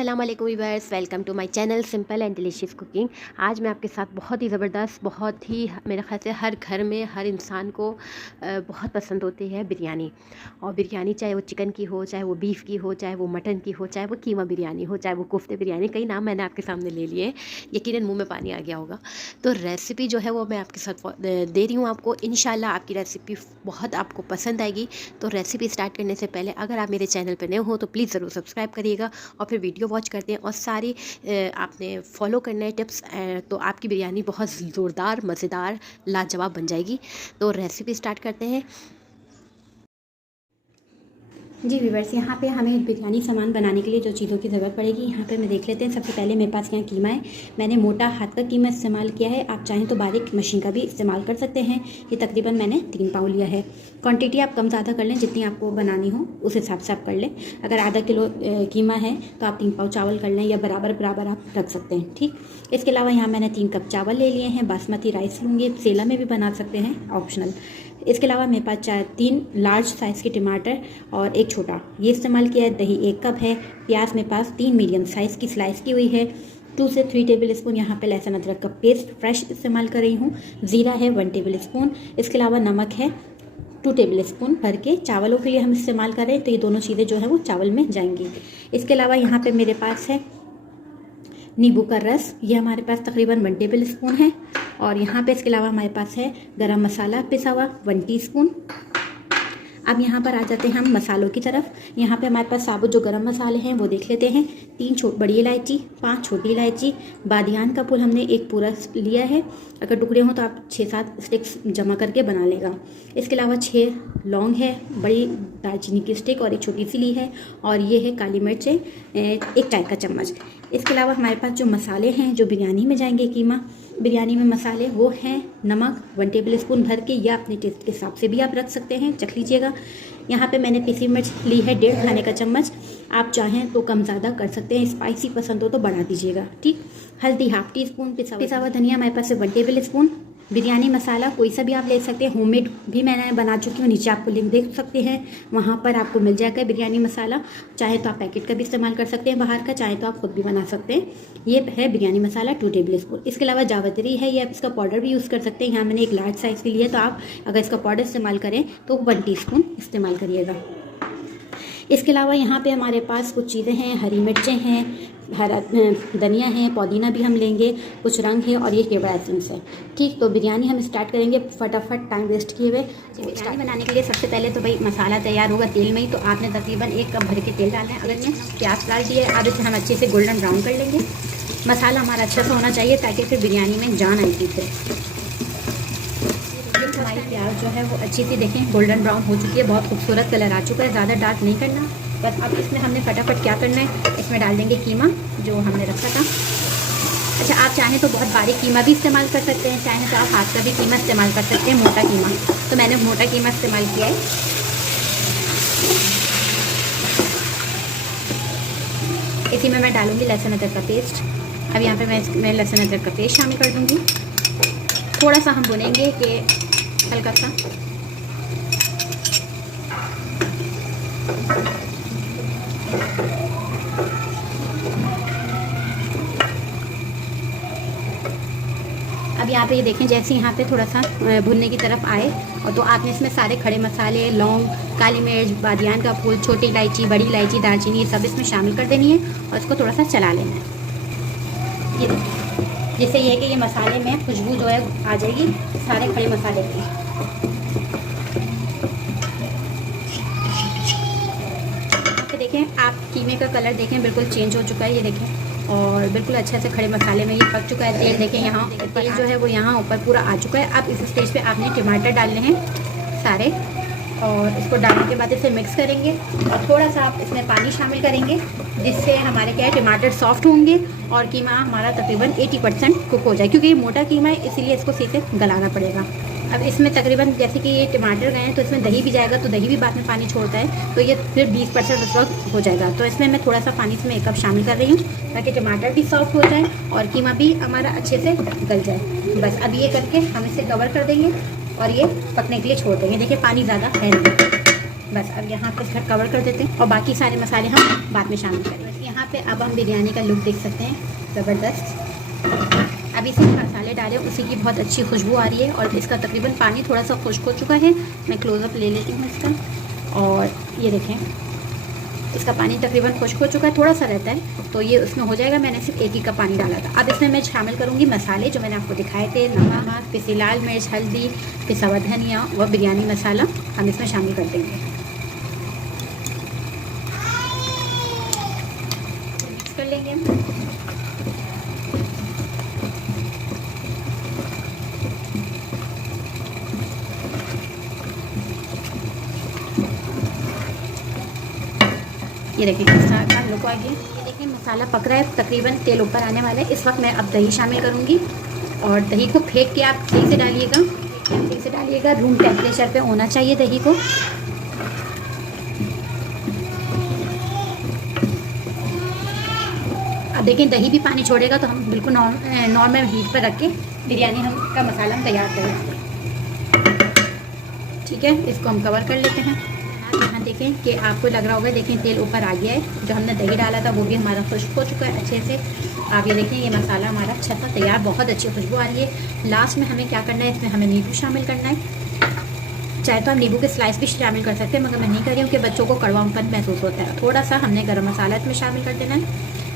अस्सलामुअलैकुम viewers, welcome to my channel simple and delicious cooking. आज मैं आपके साथ बहुत ही ज़बरदस्त, बहुत ही मेरे ख्याल से हर घर में हर इंसान को बहुत पसंद होती है बिरयानी। और बिरयानी चाहे वो चिकन की हो, चाहे वो बीफ की हो, चाहे वो मटन की हो, चाहे वो कीमा बिरयानी हो, चाहे वो कोफ्ते बिरयानी, कई नाम मैंने आपके सामने ले लिए, यकीनन मुँह में पानी आ गया होगा। तो रेसिपी जो है वो मैं आपके साथ दे रही हूँ आपको। इंशाल्लाह आपकी रेसिपी बहुत आपको पसंद आएगी। तो रेसिपी स्टार्ट करने से पहले अगर आप मेरे चैनल पर नए हो तो प्लीज़ ज़रूर सब्सक्राइब करिएगा और फिर वीडियो वॉच करते हैं और सारी आपने फॉलो करना है टिप्स, तो आपकी बिरयानी बहुत ज़ोरदार, मज़ेदार, लाजवाब बन जाएगी। तो रेसिपी स्टार्ट करते हैं। जी व्यूअर्स, यहाँ पे हमें बिरयानी सामान बनाने के लिए जो चीज़ों की ज़रूरत पड़ेगी यहाँ पे मैं देख लेते हैं। सबसे पहले मेरे पास यहाँ कीमा है। मैंने मोटा हाथ का कीमा इस्तेमाल किया है, आप चाहें तो बारीक मशीन का भी इस्तेमाल कर सकते हैं। ये तकरीबन मैंने 3 पाव लिया है। क्वांटिटी आप कम ज़्यादा कर लें, जितनी आपको बनानी हो उस हिसाब से आप कर लें। अगर आधा किलो कीमा है तो आप 3 पाव चावल कर लें, या बराबर बराबर आप रख सकते हैं। ठीक, इसके अलावा यहाँ मैंने 3 कप चावल ले लिए हैं। बासमती राइस लूँगी, सेला में भी बना सकते हैं, ऑप्शनल। इसके अलावा मेरे पास 3 लार्ज साइज़ के टमाटर और एक छोटा ये इस्तेमाल किया है। दही 1 कप है। प्याज मेरे पास 3 मीडियम साइज़ की स्लाइस की हुई है। 2 से 3 टेबल स्पून यहाँ पे लहसुन अदरक का पेस्ट फ्रेश इस्तेमाल कर रही हूँ। ज़ीरा है 1 टेबल स्पून। इसके अलावा नमक है 2 टेबल स्पून भर के। चावलों के लिए हम इस्तेमाल करें तो ये दोनों चीज़ें जो है वो चावल में जाएंगी। इसके अलावा यहाँ पर मेरे पास है नींबू का रस, ये हमारे पास तकरीबन 1 टेबल स्पून है। और यहाँ पे इसके अलावा हमारे पास है गरम मसाला पिसा हुआ 1 टीस्पून। अब यहाँ पर आ जाते हैं हम मसालों की तरफ। यहाँ पे हमारे पास साबुत जो गरम मसाले हैं वो देख लेते हैं। 3 बड़ी इलायची, 5 छोटी इलायची, बादियान का फूल हमने 1 पूरा लिया है। अगर टुकड़े हों तो आप 6-7 स्टिक्स जमा करके बना लेगा। इसके अलावा 6 लौंग है, बड़ी दालचीनी की स्टिक और एक छोटी सी ली है। और ये है काली मिर्चें 1 चाय का चम्मच। इसके अलावा हमारे पास जो मसाले हैं जो बिरयानी में जाएंगे, कीमा बिरयानी में मसाले, वो हैं नमक 1 टेबल स्पून भर के, या अपने टेस्ट के हिसाब से भी आप रख सकते हैं, चख लीजिएगा। यहाँ पे मैंने पिसी मिर्च ली है 1.5 खाने का चम्मच। आप चाहें तो कम ज़्यादा कर सकते हैं, स्पाइसी पसंद हो तो बढ़ा दीजिएगा। ठीक, हल्दी 1/2 टीस्पून, पिसा हुआ धनिया हमारे पास है 1 टेबल स्पून। बिरयानी मसाला कोई सा भी आप ले सकते हैं, होममेड भी मैंने बना चुकी हूँ, नीचे आपको लिंक देख सकते हैं, वहाँ पर आपको मिल जाएगा बिरयानी मसाला। चाहे तो आप पैकेट का भी इस्तेमाल कर सकते हैं बाहर का, चाहे तो आप खुद भी बना सकते हैं। ये है बिरयानी मसाला 2 टेबल स्पून। इसके अलावा जावित्री है, या आप इसका पाउडर भी यूज़ कर सकते हैं। यहाँ मैंने एक लार्ज साइज़ के लिए, तो आप अगर इसका पाउडर इस्तेमाल करें तो 1 टीस्पून इस्तेमाल करिएगा। इसके अलावा यहाँ पे हमारे पास कुछ चीज़ें हैं, हरी मिर्चें हैं, हरा धनिया है, पुदीना भी हम लेंगे, कुछ रंग है, और ये केवड़ा एसेंस है। ठीक, तो बिरयानी हम स्टार्ट करेंगे फटाफट टाइम वेस्ट किए हुए। बिरयानी बनाने के लिए सबसे पहले तो भाई मसाला तैयार होगा तेल में ही, तो आपने तकरीबन 1 कप भर के तेल डालना है। अगर मैं प्याज डाल दिए, अब इसे हम अच्छे से गोल्डन ब्राउन कर लेंगे। मसाला हमारा अच्छा सा होना चाहिए ताकि फिर बिरयानी में जान आएगी। फिर हमारी प्याज जो है वो अच्छी सी देखें गोल्डन ब्राउन हो चुकी है, बहुत खूबसूरत कलर आ चुका है, ज़्यादा डार्क नहीं करना। बस अब इसमें हमने फटाफट क्या करना है, इसमें डाल देंगे कीमा जो हमने रखा था। अच्छा, आप चाहें तो बहुत बारीक कीमा भी इस्तेमाल कर सकते हैं, चाहें तो आप हाथ का भी कीमा इस्तेमाल कर सकते हैं, मोटा कीमा। तो मैंने मोटा कीमा इस्तेमाल किया है। इसी में मैं डालूँगी लहसुन अदरक का पेस्ट। अब यहाँ पर मैं लहसुन अदरक का पेस्ट शामिल कर दूँगी। थोड़ा सा हम भुनेंगे कि हल्का सा। अब यहाँ पे ये देखें, जैसे यहाँ पे थोड़ा सा भुनने की तरफ आए, और तो आपने इसमें सारे खड़े मसाले, लौंग, काली मिर्च, बादियान का फूल, छोटी इलायची, बड़ी इलायची, दालचीनी, ये सब इसमें शामिल कर देनी है और इसको थोड़ा सा चला लेना है। ये देखिए, जिससे ये है कि ये मसाले में खुशबू जो है आ जाएगी सारे खड़े मसाले की। तो देखें, आप कीमे का कलर देखें बिल्कुल चेंज हो चुका है, ये देखें, और बिल्कुल अच्छे से खड़े मसाले में ये पक चुका है। तेल देखें, यहाँ तेल जो है वो यहाँ ऊपर पूरा आ चुका है। अब इस स्टेज पे आपने टमाटर डालने हैं सारे, और इसको डालने के बाद इसे मिक्स करेंगे, और थोड़ा सा आप इसमें पानी शामिल करेंगे, जिससे हमारे क्या है टमाटर सॉफ्ट होंगे और कीमा हमारा तकरीबन 80% कुक हो जाए, क्योंकि ये मोटा कीमा है इसीलिए इसको सही से गलाना पड़ेगा। अब इसमें तकरीबन जैसे कि ये टमाटर गए हैं तो इसमें दही भी जाएगा, तो दही भी बाद में पानी छोड़ता है, तो ये फिर 20% उस वक्त हो जाएगा। तो इसमें मैं थोड़ा सा पानी इसमें 1 कप शामिल कर रही हूँ ताकि टमाटर भी सॉफ्ट हो जाए और कीमा भी हमारा अच्छे से गल जाए। बस अब ये करके हम इसे कवर कर देंगे और ये पकने के लिए छोड़ देंगे। देखिए, पानी ज़्यादा है नहीं। बस अब यहाँ पर कवर कर देते हैं और बाकी सारे मसाले हम बाद में शामिल करेंगे। यहाँ पे अब हम बिरयानी का लुक देख सकते हैं, ज़बरदस्त। अभी इसमें मसाले डाले, उसी की बहुत अच्छी खुशबू आ रही है और इसका तकरीबन पानी थोड़ा सा खुश्क हो चुका है। मैं क्लोज़अप ले लेती हूँ इसका, और ये देखें इसका पानी तकरीबन खुश्क हो चुका है, थोड़ा सा रहता है तो ये उसमें हो जाएगा। मैंने सिर्फ एक ही कप पानी डाला था। अब इसमें मैं शामिल करूँगी मसाले जो मैंने आपको दिखाए थे, नमक, पिसी लाल मिर्च, हल्दी, पिसा हुआ धनिया व बिरयानी मसाला हम इसमें शामिल कर देंगे। मिक्स कर लेंगे हम। ये देखिए किस तरह का लुक आ गया। ये देखिए मसाला पक रहा है, तकरीबन तेल ऊपर आने वाला है। इस वक्त मैं अब दही शामिल करूँगी और दही को फेंक के आप सही से डालिएगा, सही से डालिएगा। रूम टेम्परेचर पे होना चाहिए दही को। अब देखिए दही भी पानी छोड़ेगा तो हम बिल्कुल नॉर्मल हीट पर रख के बिरयानी का मसाला हम तैयार करेंगे। ठीक है, इसको हम कवर कर लेते हैं। यहाँ देखें कि आपको लग रहा होगा, देखें तेल ऊपर आ गया है। जो हमने दही डाला था वो भी हमारा खुश्क हो चुका है अच्छे से। आप ये देखें ये मसाला हमारा अच्छा सा तैयार, बहुत अच्छी खुशबू आ रही है। लास्ट में हमें क्या करना है, इसमें हमें नींबू शामिल करना है। चाहे तो आप नींबू के स्लाइस भी शामिल कर सकते हैं, मगर मैं नहीं कर रही हूँ कि बच्चों को कड़वापन महसूस होता है। थोड़ा सा हमने गरम मसाला इसमें शामिल कर देना है।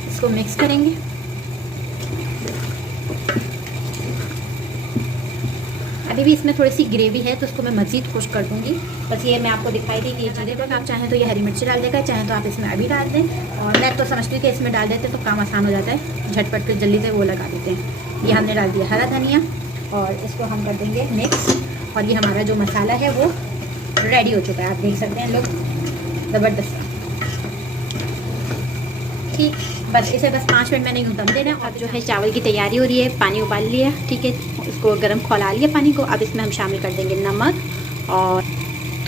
इसको मिक्स करेंगे। अभी भी इसमें थोड़ी सी ग्रेवी है तो उसको मैं मज़ीद खुश कर दूँगी। बस ये मैं आपको दिखाई दी कि जीरे पर आप चाहें तो ये हरी मिर्ची डाल देगा, चाहें तो आप इसमें अभी डाल दें। और मैं तो समझती हूँ कि इसमें डाल देते तो काम आसान हो जाता है, झटपट के जल्दी से वो लगा देते हैं। ये हमने डाल दिया हरा धनिया और इसको हम कर देंगे मिक्स। और ये हमारा जो मसाला है वो रेडी हो चुका है, आप देख सकते हैं लोग, ज़बरदस्त। ठीक, बस इसे बस 5 मिनट मैंने यूँ दम देना है। अब जो है चावल की तैयारी हो रही है, पानी उबाल लिया, ठीक है, इसको गर्म खौला लिया पानी को। अब इसमें हम शामिल कर देंगे नमक और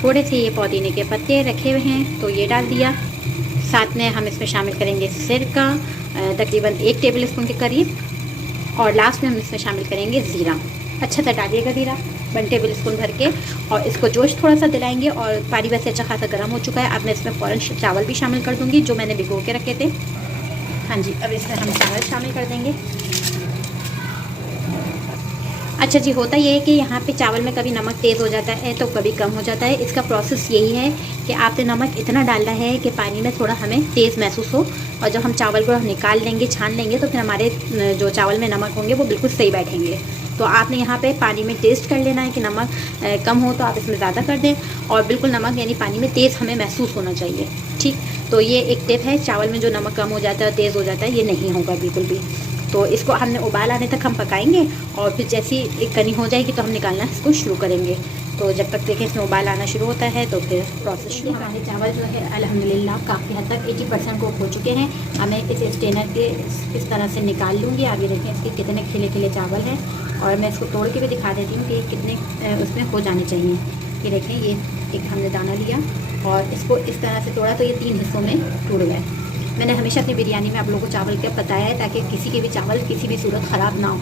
थोड़े से ये पुदीने के पत्ते रखे हुए हैं तो ये डाल दिया। साथ में हम इसमें शामिल करेंगे सिरका, तकरीबन 1 टेबल स्पून के करीब। और लास्ट में हम इसमें शामिल करेंगे ज़ीरा। अच्छा सा डालिएगा ज़ीरा, 1 टेबल स्पून भर के। और इसको जोश थोड़ा सा दिलाएंगे। और पानी वैसे अच्छा खासा गर्म हो चुका है। अब मैं इसमें फ़ौरन चावल भी शामिल कर दूँगी जो मैंने भिगो के रखे थे। हाँ जी, अब इसमें हम चावल शामिल कर देंगे। अच्छा जी, होता ये है कि यहाँ पे चावल में कभी नमक तेज़ हो जाता है तो कभी कम हो जाता है। इसका प्रोसेस यही है कि आपने नमक इतना डालना है कि पानी में थोड़ा हमें तेज़ महसूस हो। और जब हम चावल को निकाल लेंगे, छान लेंगे, तो फिर हमारे जो चावल में नमक होंगे वो बिल्कुल सही बैठेंगे। तो आपने यहाँ पे पानी में टेस्ट कर लेना है कि नमक कम हो तो आप इसमें ज़्यादा कर दें। और बिल्कुल नमक यानी पानी में तेज़ हमें महसूस होना चाहिए। ठीक, तो ये एक टिप है। चावल में जो नमक कम हो जाता है, तेज़ हो जाता है, ये नहीं होगा बिल्कुल भी। तो इसको हमने उबाल आने तक हम पकाएंगे और फिर जैसी एक कनी हो जाएगी तो हम निकालना इसको शुरू करेंगे। तो जब तक देखें इसमें उबाल आना शुरू होता है तो फिर प्रोसेस शुरू। हमारे चावल जो है अल्हम्दुलिल्लाह काफ़ी हद तक 80% कुक हो चुके हैं। अब मैं इस स्ट्रेनर के इस तरह से निकाल लूँगी। आगे देखें इसके कितने खिले खिले चावल हैं। और मैं इसको तोड़ के भी दिखा देती हूँ कि कितने उसमें हो जाने चाहिए। ये देखें, ये एक हमने दाना लिया और इसको इस तरह से तोड़ा तो ये 3 हिस्सों में टूट गए। मैंने हमेशा अपनी बिरयानी में आप लोगों को चावल का बताया है ताकि किसी के भी चावल किसी भी सूरत ख़राब ना हो,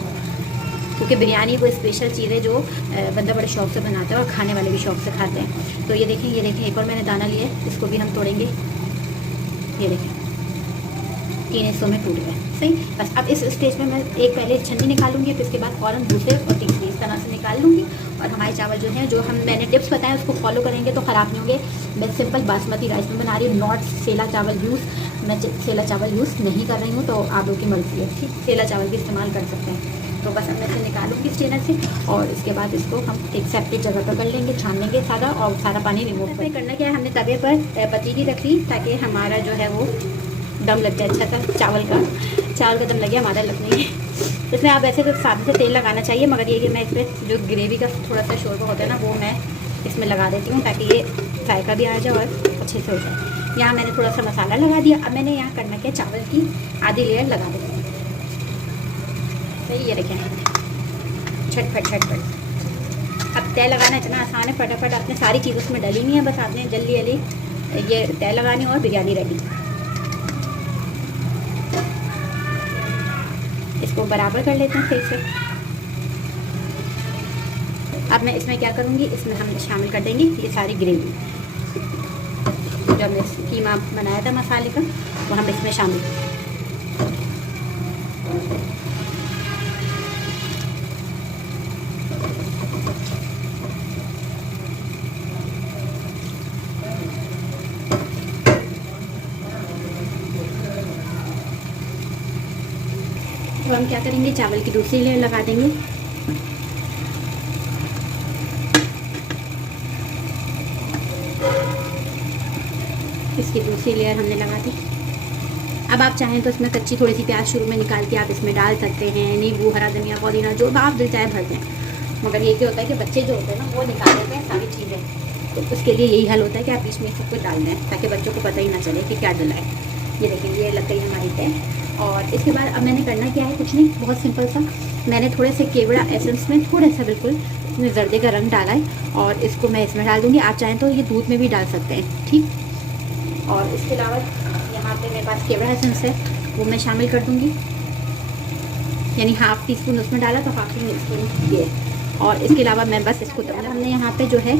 क्योंकि बिरयानी वो स्पेशल चीज़ है जो बंदा बड़े शौक़ से बनाता है और खाने वाले भी शौक़ से खाते हैं। तो ये देखें, ये देखें, एक और मैंने दाना लिया है, इसको भी हम तोड़ेंगे। ये देखें 3 हिस्सों में टूट गए। सही, बस अब इस स्टेज में मैं एक पहले छन्नी निकालूंगी, फिर इसके बाद फ़ौरन दूसरे और तीसरी इस तरह से निकाल लूँगी। और हमारे चावल जो हैं, जो हम मैंने टिप्स बताए उसको फॉलो करेंगे तो ख़राब नहीं होंगे। मैं सिंपल बासमती राइस में बना रही हूँ, नॉट सेला चावल यूज़। मैं सेला चावल यूज़ नहीं कर रही हूँ, तो आप लोग की मर्ज़ी है। ठीक, सेला चावल भी इस्तेमाल कर सकते हैं। तो बस अब मैं इसे निकालूंगी स्ट्रेनर से और इसके बाद इसको हम एक सेपरेट जगह पर कर लेंगे, छान लेंगे सारा और सारा पानी रिमूव कर। करना क्या है, हमने तवे पर पतीली रख ली ताकि हमारा जो है वो दम लग जाए अच्छा सा। चावल का दम लगे, हमारा लग नहीं है। इसमें आप वैसे तो सादे से तेल लगाना चाहिए, मगर ये कि मैं इसमें जो ग्रेवी का थोड़ा सा शोरबा होता है ना, वो मैं इसमें लगा देती हूँ ताकि ये जायका भी आ जाए और अच्छे से हो जाए। यहाँ मैंने थोड़ा सा मसाला लगा दिया। अब मैंने यहाँ करना क्या, चावल की आधी लेयर लगा दी। सही, ये देखें, झटपट झटपट। अब तय लगाना इतना आसान है, फटाफट आपने सारी चीज़ उसमें डली नहीं है, बस आपने जल्दी जल्दी ये तय लगानी और बिरयानी रेडी। इसको बराबर कर लेते हैं फिर से। अब मैं इसमें क्या करूँगी, इसमें हम शामिल कर देंगे ये सारी ग्रेवी जो हमने कीमा बनाया था मसाले का, वो हम इसमें शामिल तो हम क्या करेंगे, चावल की दूसरी लेयर लगा देंगे। इसकी दूसरी लेयर हमने लगा दी। अब आप चाहें तो इसमें कच्ची थोड़ी सी प्याज शुरू में निकाल के आप इसमें डाल सकते हैं, नींबू, हरा धनिया, पुदीना, जो आप दिल चाहे भर दें। मगर ये क्या होता है कि बच्चे जो होते हैं ना वो निकाल देते हैं सारी चीज़ें, तो उसके लिए यही हल होता है कि आप बीच में सब कुछ डाल दें ताकि बच्चों को पता ही ना चले कि क्या डला है। ये देखें, ये लग गई हमारी तय। और इसके बाद अब मैंने करना क्या है, कुछ नहीं, बहुत सिंपल सा। मैंने थोड़े से केवड़ा एसेंस में थोड़ा सा बिल्कुल इसमें जर्दे का रंग डाला है और इसको मैं इसमें डाल दूँगी। आप चाहें तो ये दूध में भी डाल सकते हैं, ठीक। और इसके अलावा यहाँ पे मेरे पास केवड़ा एसेंस है, वो मैं शामिल कर दूँगी, यानी हाफ़ टी स्पून उसमें डाला तो हाफ़ टी स्पून ये। और इसके अलावा मैं बस इसको हमने यहाँ पे जो है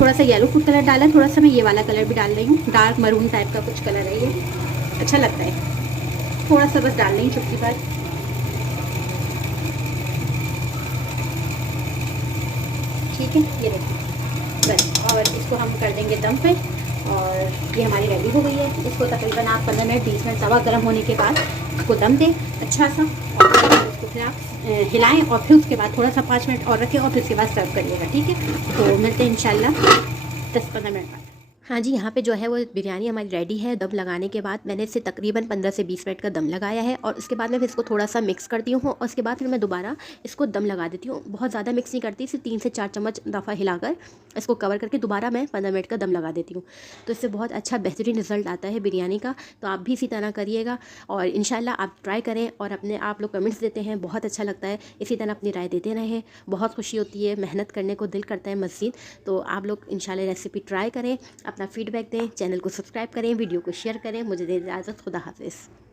थोड़ा सा येलो फूड कलर डाला है, थोड़ा सा मैं ये वाला कलर भी डाल रही हूँ, डार्क मरून टाइप का कुछ कलर है, ये अच्छा लगता है, थोड़ा सा बस डाल रही हूँ चुटकी भर। ठीक है, ये देखिए बस। और इसको हम कर देंगे दम पे और ये हमारी रेडी हो गई है। इसको तकरीबन आप 15 मिनट 20 मिनट तवा गर्म होने के बाद इसको दम दें अच्छा सा, और उसको फिर आप हिलाएं और फिर उसके बाद थोड़ा सा 5 मिनट और रखें और फिर उसके बाद सर्व करिएगा, ठीक है। तो मिलते हैं इंशाल्लाह 10-15 मिनट बाद। हाँ जी, यहाँ पे जो है वो बिरयानी हमारी रेडी है। दम लगाने के बाद मैंने इसे तकरीबन 15 से 20 मिनट का दम लगाया है और उसके बाद मैं फिर इसको थोड़ा सा मिक्स करती हूँ और उसके बाद फिर मैं दोबारा इसको दम लगा देती हूँ। बहुत ज़्यादा मिक्स नहीं करती, सिर्फ 3 से 4 चम्मच दफ़ा हिलाकर इसको कवर करके दोबारा मैं 15 मिनट का दम लगा देती हूँ। तो इससे बहुत अच्छा बेहतरीन रिजल्ट आता है बिरयानी का। तो आप भी इसी तरह करिएगा और इंशाल्लाह आप ट्राई करें और अपने आप लोग कमेंट्स देते हैं, बहुत अच्छा लगता है। इसी तरह अपनी राय देते रहें, बहुत खुशी होती है, मेहनत करने को दिल करता है मज़ीद। तो आप लोग इंशाल्लाह रेसिपी ट्राई करें, अपना फीडबैक दें, चैनल को सब्सक्राइब करें, वीडियो को शेयर करें। मुझे दे इजाज़त, खुदा हाफिज़।